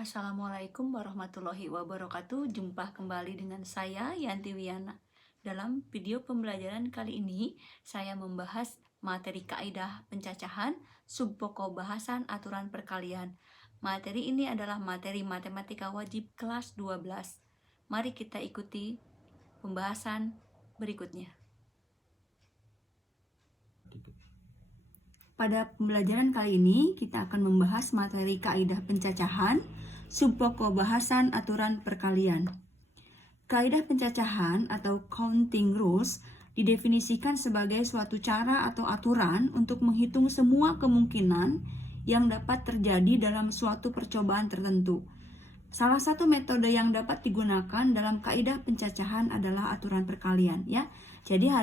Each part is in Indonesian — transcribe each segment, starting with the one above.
Assalamualaikum warahmatullahi wabarakatuh. Jumpa kembali dengan saya Yanti Wiana. Dalam video pembelajaran kali ini, saya membahas materi kaidah pencacahan, subpokok bahasan aturan perkalian. Materi ini adalah materi matematika wajib kelas 12. Mari kita ikuti pembahasan berikutnya. Pada pembelajaran kali ini, kita akan membahas materi kaidah pencacahan, subpokok bahasan aturan perkalian. Kaidah pencacahan atau counting rules didefinisikan sebagai suatu cara atau aturan untuk menghitung semua kemungkinan yang dapat terjadi dalam suatu percobaan tertentu. Salah satu metode yang dapat digunakan dalam kaidah pencacahan adalah aturan perkalian, ya. Jadi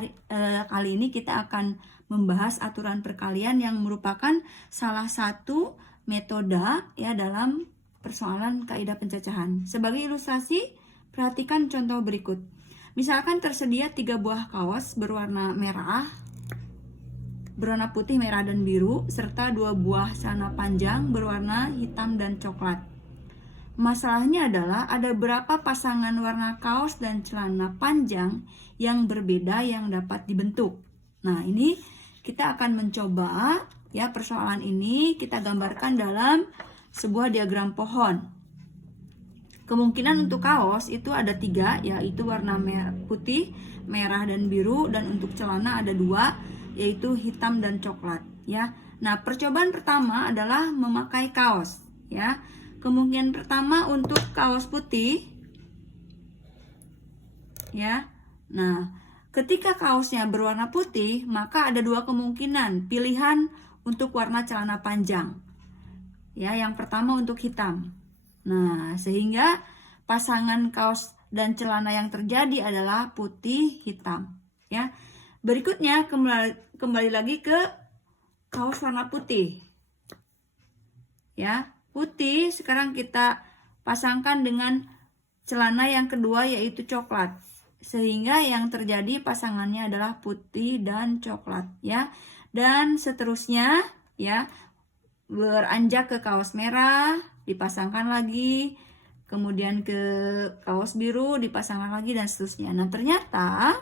kali ini kita akan membahas aturan perkalian yang merupakan salah satu metode ya dalam persoalan kaidah pencacahan. Sebagai ilustrasi, perhatikan contoh berikut. Misalkan tersedia 3 buah kaos berwarna merah, berwarna putih, merah, dan biru, serta 2 buah celana panjang berwarna hitam dan coklat. Masalahnya adalah ada berapa pasangan warna kaos dan celana panjang yang berbeda yang dapat dibentuk. Nah, ini kita akan mencoba ya persoalan ini kita gambarkan dalam sebuah diagram pohon. Kemungkinan untuk kaos itu ada 3, yaitu warna putih, merah, dan biru, dan untuk celana ada 2, yaitu hitam dan coklat ya. Nah, percobaan pertama adalah memakai kaos ya. Kemungkinan pertama untuk kaos putih ya. Nah, ketika kaosnya berwarna putih, maka ada 2 kemungkinan pilihan untuk warna celana panjang. Ya, yang pertama untuk hitam. Nah, sehingga pasangan kaos dan celana yang terjadi adalah putih hitam, ya. Berikutnya kembali lagi ke kaos warna putih. Ya, putih sekarang kita pasangkan dengan celana yang kedua yaitu coklat. Sehingga yang terjadi pasangannya adalah putih dan coklat, ya. Dan seterusnya, ya. Beranjak ke kaos merah, dipasangkan lagi, kemudian ke kaos biru, dipasangkan lagi, dan seterusnya. Nah, ternyata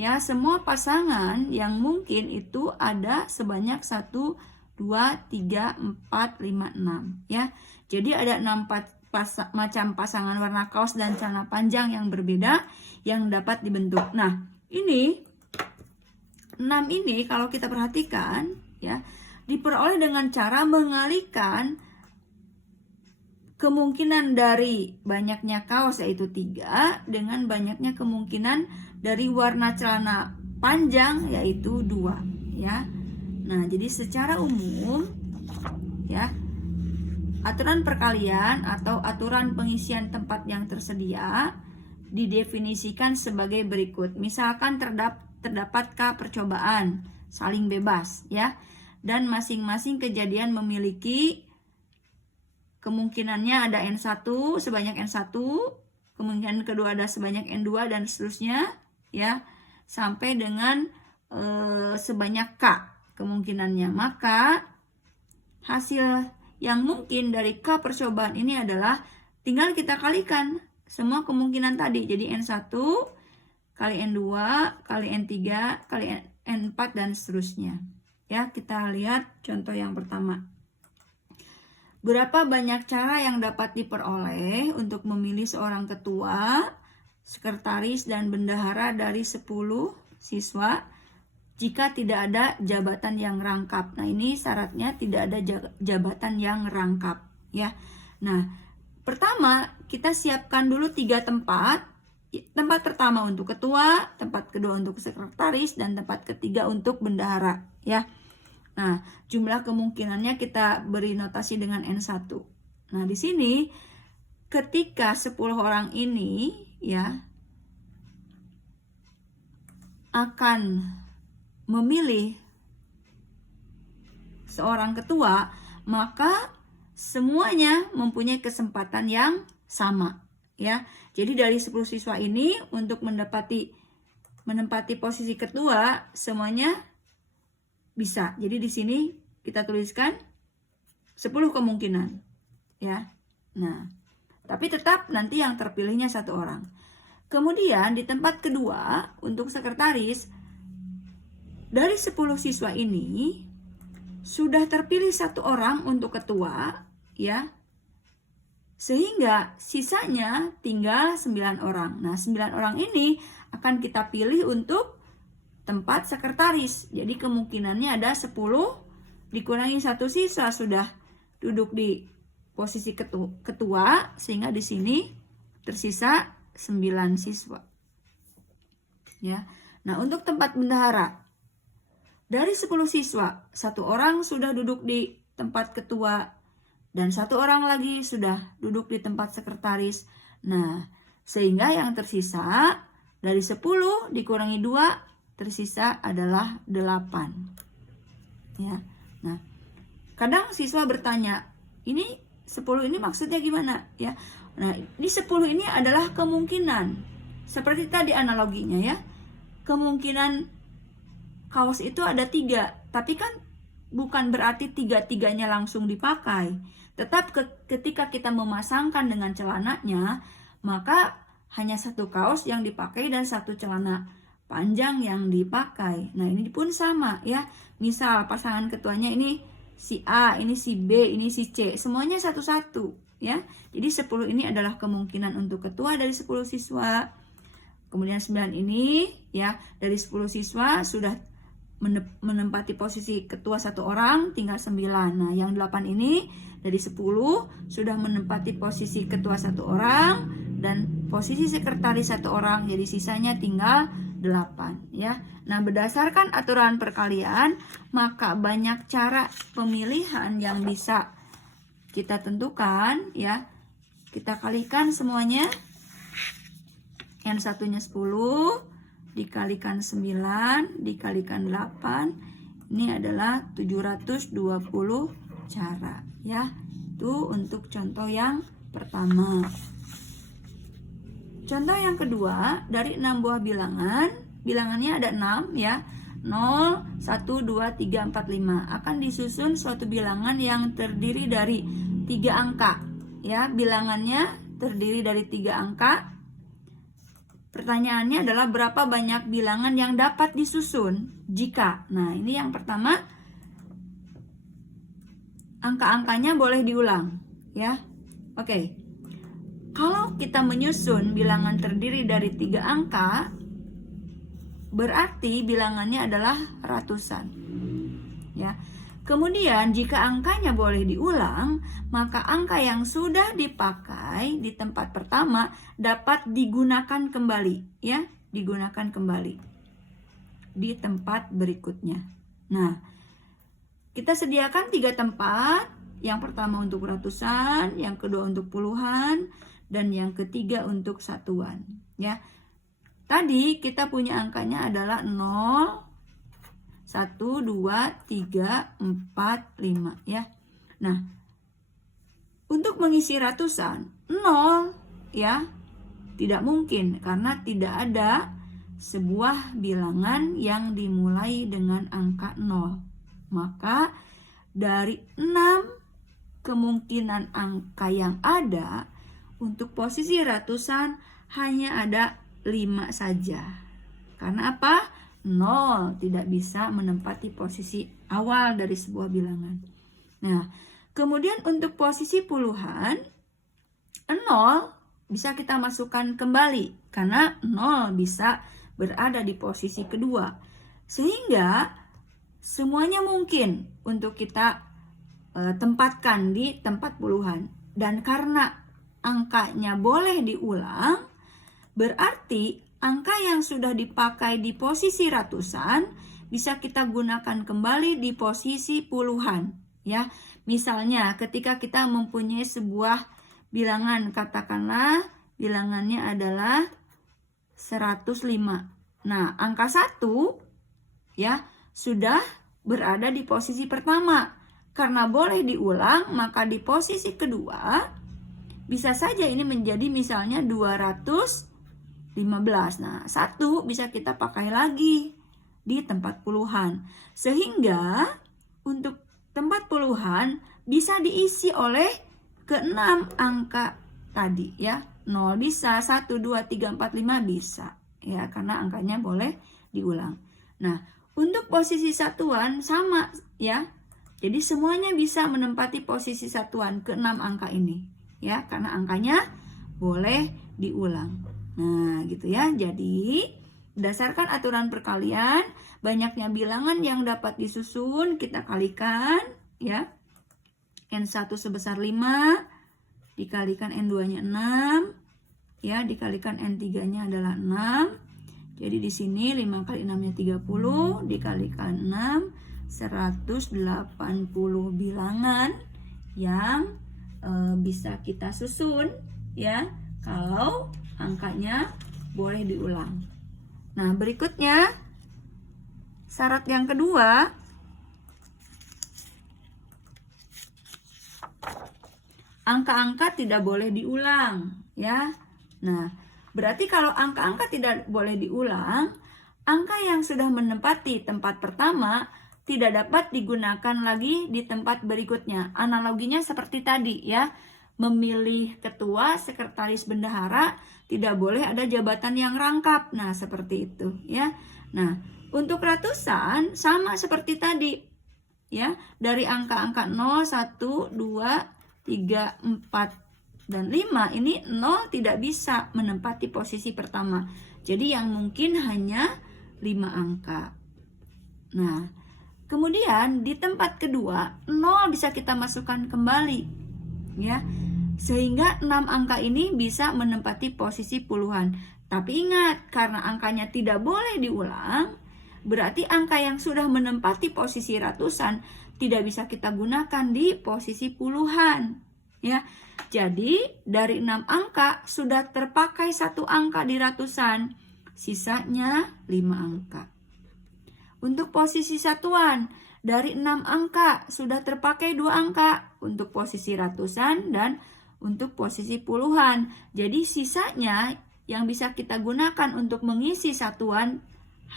ya semua pasangan yang mungkin itu ada sebanyak 1, 2, 3, 4, 5, 6 ya. Jadi ada 6 macam pasangan warna kaos dan celana panjang yang berbeda yang dapat dibentuk. Nah, ini 6 ini kalau kita perhatikan ya diperoleh dengan cara mengalihkan kemungkinan dari banyaknya kaos yaitu 3 dengan banyaknya kemungkinan dari warna celana panjang yaitu 2 ya. Nah, jadi secara umum ya aturan perkalian atau aturan pengisian tempat yang tersedia didefinisikan sebagai berikut. Misalkan terdapat K percobaan saling bebas ya. Dan masing-masing kejadian memiliki kemungkinannya ada N1 sebanyak N1, kemungkinan kedua ada sebanyak N2 dan seterusnya ya sampai dengan sebanyak K kemungkinannya. Maka hasil yang mungkin dari K percobaan ini adalah tinggal kita kalikan semua kemungkinan tadi. Jadi N1 kali N2 kali N3 kali N4 dan seterusnya. Ya, kita lihat contoh yang pertama. Berapa banyak cara yang dapat diperoleh untuk memilih seorang ketua, sekretaris, dan bendahara dari 10 siswa jika tidak ada jabatan yang rangkap. Nah, ini syaratnya tidak ada jabatan yang rangkap ya. Nah, pertama kita siapkan dulu 3 tempat. Tempat pertama untuk ketua, tempat kedua untuk sekretaris, dan tempat ketiga untuk bendahara ya. Nah, jumlah kemungkinannya kita beri notasi dengan N1. Nah, di sini ketika 10 orang ini ya akan memilih seorang ketua, maka semuanya mempunyai kesempatan yang sama ya. Jadi dari 10 siswa ini untuk menempati posisi ketua semuanya bisa. Jadi di sini kita tuliskan 10 kemungkinan ya. Nah, tapi tetap nanti yang terpilihnya 1 orang. Kemudian di tempat kedua untuk sekretaris, dari 10 siswa ini sudah terpilih 1 orang untuk ketua, ya. Sehingga sisanya tinggal 9 orang. Nah, 9 orang ini akan kita pilih untuk tempat sekretaris. Jadi kemungkinannya ada 10 dikurangi 1 siswa sudah duduk di posisi ketua, sehingga di sini tersisa 9 siswa. Ya. Nah, untuk tempat bendahara, dari 10 siswa, 1 orang sudah duduk di tempat ketua dan 1 orang lagi sudah duduk di tempat sekretaris. Nah, sehingga yang tersisa dari 10 dikurangi 2, tersisa adalah 8. Ya. Nah, kadang siswa bertanya, ini 10 ini maksudnya gimana? Ya. Nah, ini 10 ini adalah kemungkinan. Seperti tadi analoginya ya. Kemungkinan kaos itu ada 3, tapi kan bukan berarti 3-3-nya langsung dipakai. Tetap ketika kita memasangkan dengan celananya, maka hanya 1 kaos yang dipakai dan 1 celana panjang yang dipakai. Nah, ini pun sama ya. Misal pasangan ketuanya ini si A, ini si B, ini si C, semuanya satu-satu ya. Jadi 10 ini adalah kemungkinan untuk ketua dari 10 siswa. Kemudian 9 ini ya, dari 10 siswa sudah menempati posisi ketua 1 orang, tinggal 9. Nah, yang 8 ini dari 10 sudah menempati posisi ketua 1 orang dan posisi sekretaris 1 orang, jadi sisanya tinggal 8 ya. Nah, berdasarkan aturan perkalian, maka banyak cara pemilihan yang bisa kita tentukan ya. Kita kalikan semuanya. Yang satunya 10 dikalikan 9 dikalikan 8, ini adalah 720 cara ya. Itu untuk contoh yang pertama. Contoh yang kedua, dari 6 buah bilangan, bilangannya ada 6 ya. 0, 1, 2, 3, 4, 5. Akan disusun suatu bilangan yang terdiri dari 3 angka ya. Bilangannya terdiri dari 3 angka. Pertanyaannya adalah berapa banyak bilangan yang dapat disusun jika. Nah, ini yang pertama, angka-angkanya boleh diulang ya. Oke. Kalau kita menyusun bilangan terdiri dari 3 angka, berarti bilangannya adalah ratusan. Ya. Kemudian jika angkanya boleh diulang, maka angka yang sudah dipakai di tempat pertama dapat digunakan kembali, ya, digunakan kembali di tempat berikutnya. Nah, kita sediakan 3 tempat, yang pertama untuk ratusan, yang kedua untuk puluhan, dan yang ketiga untuk satuan, ya. Tadi kita punya angkanya adalah 0, 1, 2, 3, 4, 5 ya. Nah, untuk mengisi ratusan 0 ya tidak mungkin karena tidak ada sebuah bilangan yang dimulai dengan angka 0. Maka dari 6 kemungkinan angka yang ada untuk posisi ratusan hanya ada 5 saja. Karena apa? 0 tidak bisa menempati posisi awal dari sebuah bilangan. Nah, kemudian untuk posisi puluhan, 0 bisa kita masukkan kembali karena 0 bisa berada di posisi kedua. Sehingga semuanya mungkin untuk kita tempatkan di tempat puluhan. Dan karena angkanya boleh diulang, berarti angka yang sudah dipakai di posisi ratusan bisa kita gunakan kembali di posisi puluhan ya. Misalnya ketika kita mempunyai sebuah bilangan, katakanlah bilangannya adalah 105. Nah, angka 1 ya sudah berada di posisi pertama. Karena boleh diulang, maka di posisi kedua bisa saja ini menjadi misalnya 215. Nah, 1 bisa kita pakai lagi di tempat puluhan. Sehingga untuk tempat puluhan bisa diisi oleh ke 6 angka tadi ya. 0 bisa, 1, 2, 3, 4, 5 bisa ya, karena angkanya boleh diulang. Nah, untuk posisi satuan sama ya. Jadi semuanya bisa menempati posisi satuan ke 6 angka ini ya, karena angkanya boleh diulang. Nah, gitu ya. Jadi berdasarkan aturan perkalian, banyaknya bilangan yang dapat disusun kita kalikan ya. N1 sebesar 5 dikalikan N2-nya 6 ya, dikalikan N3-nya adalah 6. Jadi di sini 5 kali 6-nya 30 dikalikan 6, 180 bilangan yang bisa kita susun ya, kalau angkanya boleh diulang. Nah, berikutnya syarat yang kedua, angka-angka tidak boleh diulang ya. Nah, berarti kalau angka-angka tidak boleh diulang, angka yang sudah menempati tempat pertama tidak dapat digunakan lagi di tempat berikutnya. Analoginya seperti tadi ya, memilih ketua, sekretaris bendahara, tidak boleh ada jabatan yang rangkap. Nah, seperti itu ya. Nah, untuk ratusan sama seperti tadi ya, dari angka-angka 0, 1, 2, 3, 4, dan 5 ini 0 tidak bisa menempati posisi pertama. Jadi yang mungkin hanya 5 angka. Nah, kemudian di tempat kedua 0 bisa kita masukkan kembali ya. Sehingga 6 angka ini bisa menempati posisi puluhan. Tapi ingat, karena angkanya tidak boleh diulang, berarti angka yang sudah menempati posisi ratusan tidak bisa kita gunakan di posisi puluhan ya. Jadi dari 6 angka sudah terpakai 1 angka di ratusan, sisanya 5 angka. Untuk posisi satuan, dari 6 angka sudah terpakai 2 angka untuk posisi ratusan dan untuk posisi puluhan. Jadi sisanya yang bisa kita gunakan untuk mengisi satuan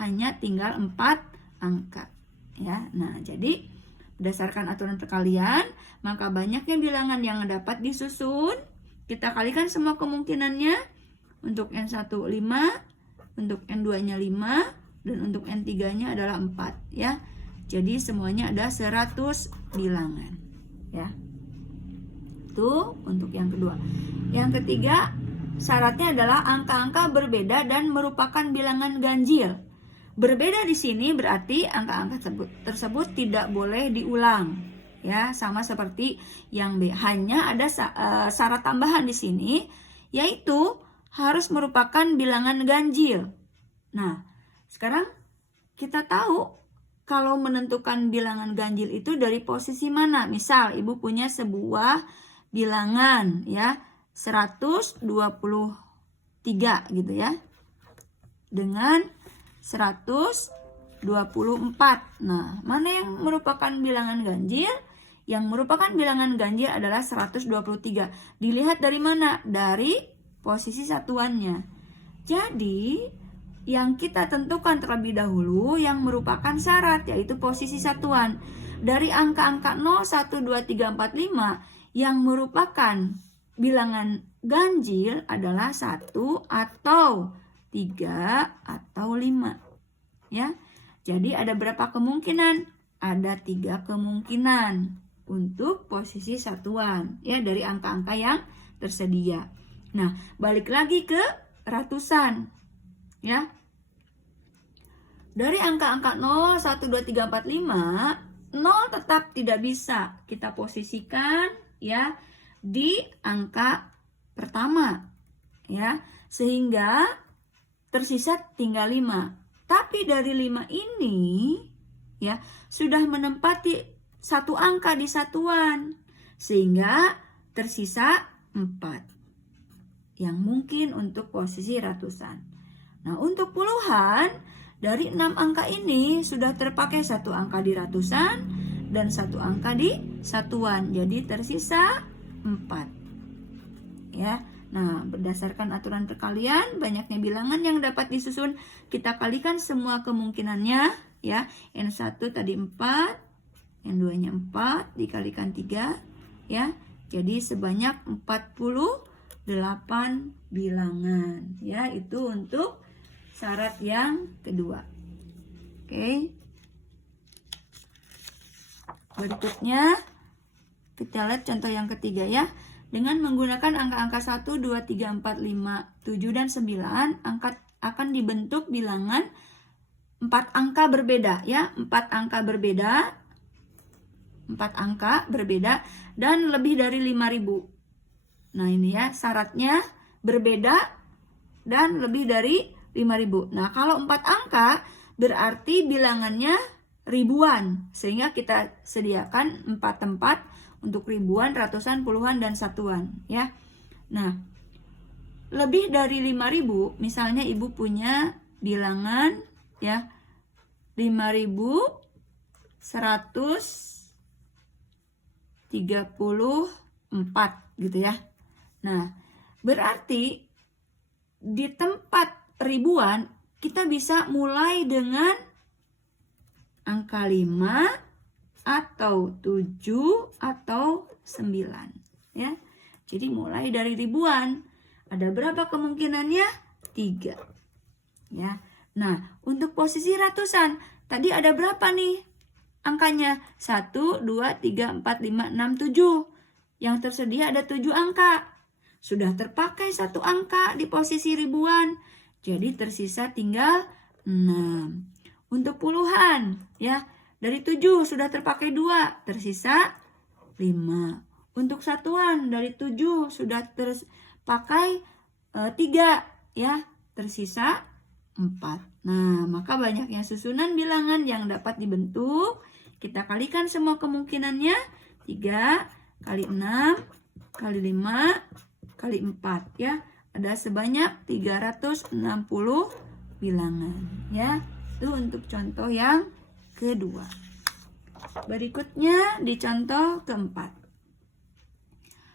hanya tinggal 4 angka ya. Nah, jadi berdasarkan aturan perkalian, maka banyaknya bilangan yang dapat disusun. Kita kalikan semua kemungkinannya. Untuk N1 5, untuk N2-nya 5, dan untuk N3-nya adalah 4 ya. Jadi semuanya ada 100 bilangan ya. Itu untuk yang kedua. Yang ketiga, syaratnya adalah angka-angka berbeda dan merupakan bilangan ganjil. Berbeda di sini berarti angka-angka tersebut tidak boleh diulang ya, sama seperti yang B. Hanya ada syarat tambahan di sini, yaitu harus merupakan bilangan ganjil. Nah, sekarang kita tahu kalau menentukan bilangan ganjil itu dari posisi mana. Misal Ibu punya sebuah bilangan ya, 123 gitu ya, dengan 124. Nah, mana yang merupakan bilangan ganjil? Yang merupakan bilangan ganjil adalah 123. Dilihat dari mana? Dari posisi satuannya. Jadi, yang kita tentukan terlebih dahulu yang merupakan syarat, yaitu posisi satuan. Dari angka-angka 0, 1, 2, 3, 4, 5, yang merupakan bilangan ganjil adalah 1 atau 3 atau 5 ya. Jadi ada berapa kemungkinan? Ada 3 kemungkinan untuk posisi satuan ya, dari angka-angka yang tersedia. Nah, balik lagi ke ratusan ya. Dari angka-angka 0, 1, 2, 3, 4, 5, 0 tetap tidak bisa kita posisikan ya di angka pertama ya, sehingga tersisa tinggal 5. Tapi dari 5 ini ya sudah menempati 1 angka di satuan, sehingga tersisa 4 yang mungkin untuk posisi ratusan. Nah, untuk puluhan, dari 6 angka ini sudah terpakai 1 angka di ratusan dan 1 angka di satuan. Jadi tersisa 4 ya. Nah, berdasarkan aturan perkalian, banyaknya bilangan yang dapat disusun, kita kalikan semua kemungkinannya ya. N1 tadi 4, N2-nya 4 dikalikan 3 ya, Jadi sebanyak 48 bilangan. Ya, itu untuk syarat yang kedua. Oke. Berikutnya kita lihat contoh yang ketiga ya. Dengan menggunakan angka-angka 1, 2, 3, 4, 5, 7, dan 9, akan dibentuk bilangan 4 angka berbeda ya. 4 angka berbeda. 4 angka berbeda dan lebih dari 5.000. Nah, ini ya syaratnya berbeda dan lebih dari 5.000. Nah, kalau 4 angka berarti bilangannya ribuan. Sehingga kita sediakan 4 tempat untuk ribuan, ratusan, puluhan, dan satuan ya. Nah, lebih dari 5.000, misalnya ibu punya bilangan ya 5.134 gitu ya. Nah, berarti di tempat ribuan kita bisa mulai dengan angka 5 atau 7 atau 9 ya. Jadi mulai dari ribuan. Ada berapa kemungkinannya? 3 ya. Nah, untuk posisi ratusan tadi ada berapa nih angkanya? 1, 2, 3, 4, 5, 6, 7. Yang tersedia ada 7 angka. Sudah terpakai 1 angka di posisi ribuan. Jadi tersisa tinggal 6. Untuk puluhan ya, dari 7 sudah terpakai 2, tersisa 5. Untuk satuan dari 7 sudah terpakai 3 ya, tersisa 4. Nah, maka banyaknya susunan bilangan yang dapat dibentuk. Kita kalikan semua kemungkinannya. 3 kali 6 kali 5 kali 4 ya. Ada sebanyak 360 bilangan ya. Itu untuk contoh yang kedua. Berikutnya di contoh keempat.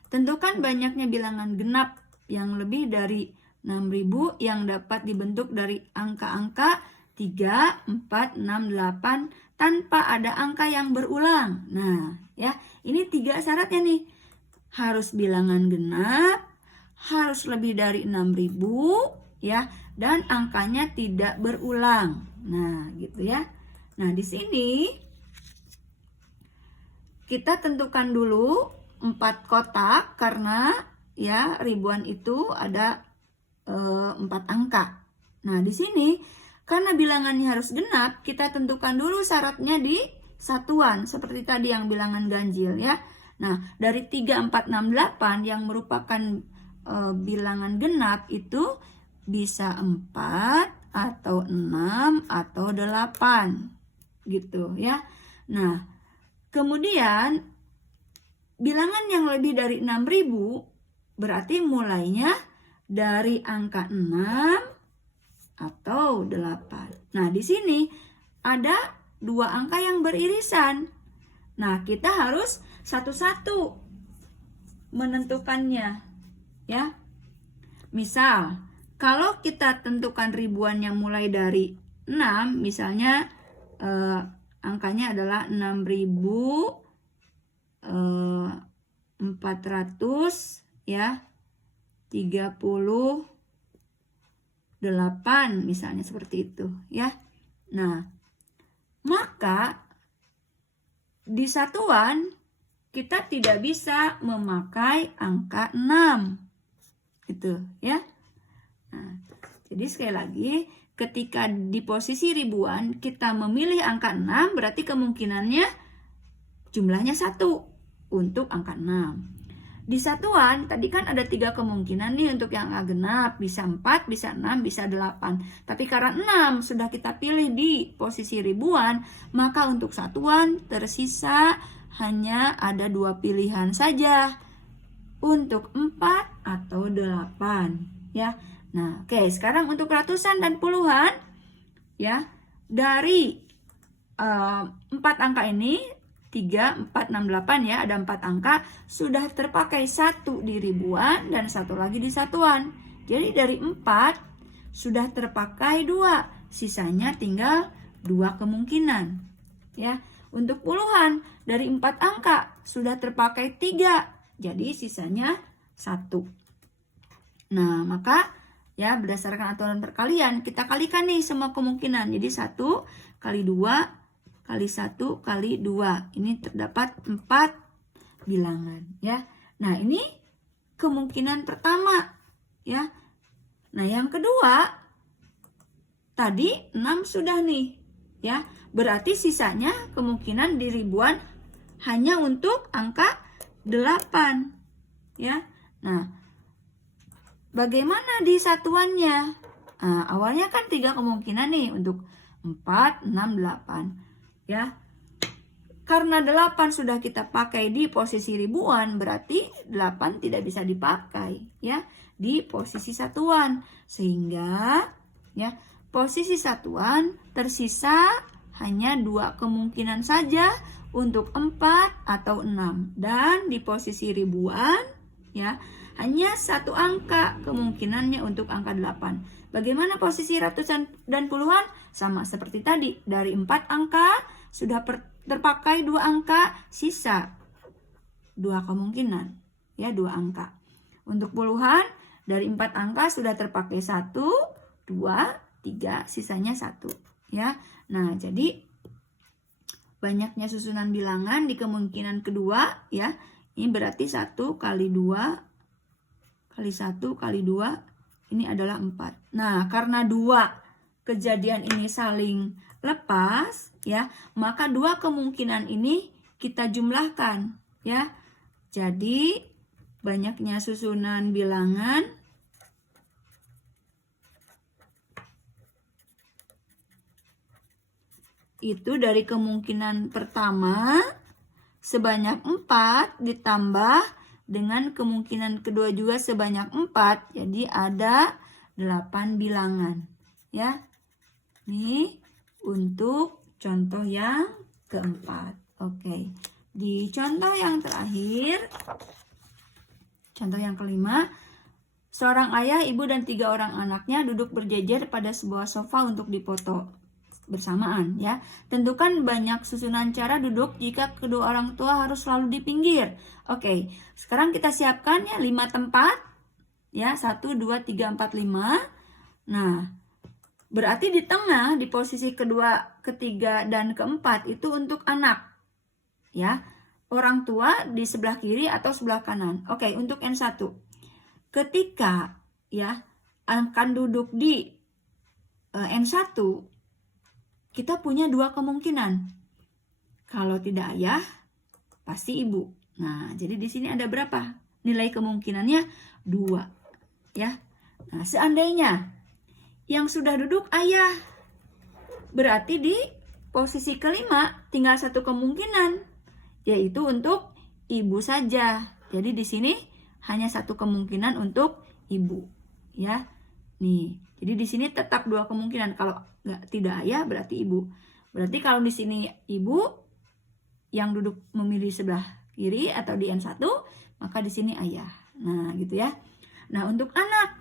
Tentukan banyaknya bilangan genap yang lebih dari 6.000 yang dapat dibentuk dari angka-angka 3, 4, 6, 8 tanpa ada angka yang berulang. Nah, ya, ini 3 syaratnya nih. Harus bilangan genap, harus lebih dari 6.000 ya, dan angkanya tidak berulang. Nah, gitu ya. Nah, di sini kita tentukan dulu 4 kotak karena ya ribuan itu ada 4 angka. Nah, di sini karena bilangannya harus genap, kita tentukan dulu syaratnya di satuan seperti tadi yang bilangan ganjil ya. Nah, dari 3, 4, 6, 8 yang merupakan bilangan genap itu bisa 4 atau 6 atau 8 gitu ya. Nah, kemudian bilangan yang lebih dari 6.000 berarti mulainya dari angka 6 atau 8. Nah, di sini ada 2 angka yang beririsan. Nah, kita harus satu-satu menentukannya ya. Misal, kalau kita tentukan ribuan yang mulai dari 6, misalnya angkanya adalah 6.400 ya 38 misalnya seperti itu ya. Nah, maka di satuan kita tidak bisa memakai angka 6 gitu ya. Nah, jadi sekali lagi ketika di posisi ribuan kita memilih angka 6 berarti kemungkinannya jumlahnya 1 untuk angka 6. Di satuan tadi kan ada 3 kemungkinan nih untuk yang angka genap, bisa 4, bisa 6, bisa 8. Tapi karena 6 sudah kita pilih di posisi ribuan, maka untuk satuan tersisa hanya ada 2 pilihan saja. Untuk 4 atau 8 ya. Nah, oke, sekarang untuk ratusan dan puluhan ya, dari 4 angka ini 3, 4, 6, 8 ya, ada 4 angka sudah terpakai 1 di ribuan dan 1 lagi di satuan. Jadi dari 4 sudah terpakai 2, sisanya tinggal 2 kemungkinan ya. Untuk puluhan dari 4 angka sudah terpakai 3 jadi sisanya 1. Nah, maka ya berdasarkan aturan perkalian kita kalikan nih semua kemungkinan. Jadi 1 kali 2 kali 1 kali 2. Ini terdapat 4 bilangan ya. Nah, ini kemungkinan pertama ya. Nah, yang kedua tadi 6 sudah nih ya. Berarti sisanya kemungkinan di ribuan hanya untuk angka 8 ya. Nah, bagaimana di satuannya? Nah, awalnya kan 3 kemungkinan nih untuk 4, 6, 8 ya. Karena 8 sudah kita pakai di posisi ribuan, berarti 8 tidak bisa dipakai ya di posisi satuan. Sehingga ya, posisi satuan tersisa hanya 2 kemungkinan saja untuk 4 atau 6. Dan di posisi ribuan ya, hanya 1 angka kemungkinannya untuk angka 8. Bagaimana posisi ratusan dan puluhan? Sama seperti tadi, dari 4 angka sudah terpakai 2 angka, sisa 2 kemungkinan ya, 2 angka. Untuk puluhan dari 4 angka sudah terpakai 1, 2, 3, sisanya 1 ya. Nah, jadi banyaknya susunan bilangan di kemungkinan kedua ya. Ini berarti 1 kali 2 kali 1 kali 2 ini adalah 4. Nah, karena 2 kejadian ini saling lepas ya, maka 2 kemungkinan ini kita jumlahkan ya. Jadi banyaknya susunan bilangan itu dari kemungkinan pertama sebanyak 4 ditambah dengan kemungkinan kedua juga sebanyak 4, jadi ada 8 bilangan ya. Nih untuk contoh yang keempat. Oke, di contoh yang terakhir, contoh yang kelima, seorang ayah, ibu, dan 3 orang anaknya duduk berjejer pada sebuah sofa untuk dipoto bersamaan ya. Tentukan banyak susunan cara duduk jika kedua orang tua harus selalu di pinggir. Oke, sekarang kita siapkan ya 5 tempat ya, 1, 2, 3, 4, 5. Nah, berarti di tengah, di posisi kedua, ketiga, dan keempat itu untuk anak ya. Orang tua di sebelah kiri atau sebelah kanan. Oke, untuk N1, ketika ya akan duduk di N1, kita punya 2 kemungkinan. Kalau tidak ayah, pasti ibu. Nah, jadi di sini ada berapa? Nilai kemungkinannya 2 ya. Nah, seandainya yang sudah duduk ayah, berarti di posisi kelima tinggal 1 kemungkinan, yaitu untuk ibu saja. Jadi di sini hanya 1 kemungkinan untuk ibu ya. Nih, jadi di sini tetap 2 kemungkinan. Kalau tidak ayah berarti ibu. Berarti kalau di sini ibu yang duduk memilih sebelah kiri atau di N1, maka di sini ayah. Nah, gitu ya. Nah, untuk anak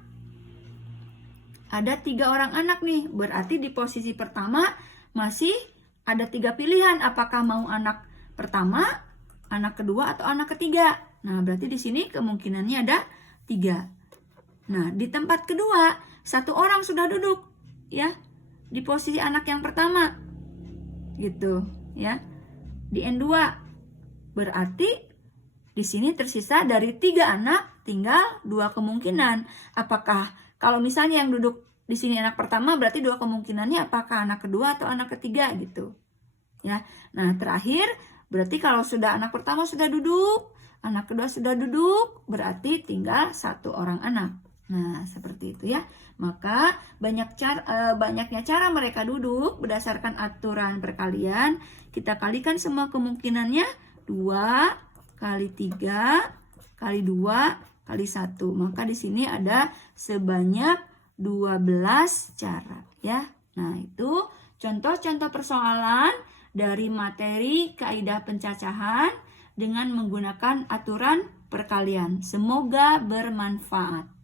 ada 3 orang anak nih. Berarti di posisi pertama masih ada 3 pilihan. Apakah mau anak pertama, anak kedua, atau anak ketiga. Nah, berarti di sini kemungkinannya ada 3. Nah, di tempat kedua 1 orang sudah duduk ya di posisi anak yang pertama gitu ya, di N2. Berarti di sini tersisa dari 3 anak tinggal 2 kemungkinan. Apakah kalau misalnya yang duduk di sini anak pertama, berarti 2 kemungkinannya apakah anak kedua atau anak ketiga gitu ya. Nah, terakhir berarti kalau sudah anak pertama sudah duduk, anak kedua sudah duduk, berarti tinggal 1 orang anak. Nah, seperti itu ya. Maka banyaknya cara mereka duduk berdasarkan aturan perkalian. Kita kalikan semua kemungkinannya 2 kali 3 kali 2 kali 1. Maka di sini ada sebanyak 12 cara ya. Nah, itu contoh-contoh persoalan dari materi kaidah pencacahan dengan menggunakan aturan perkalian. Semoga bermanfaat.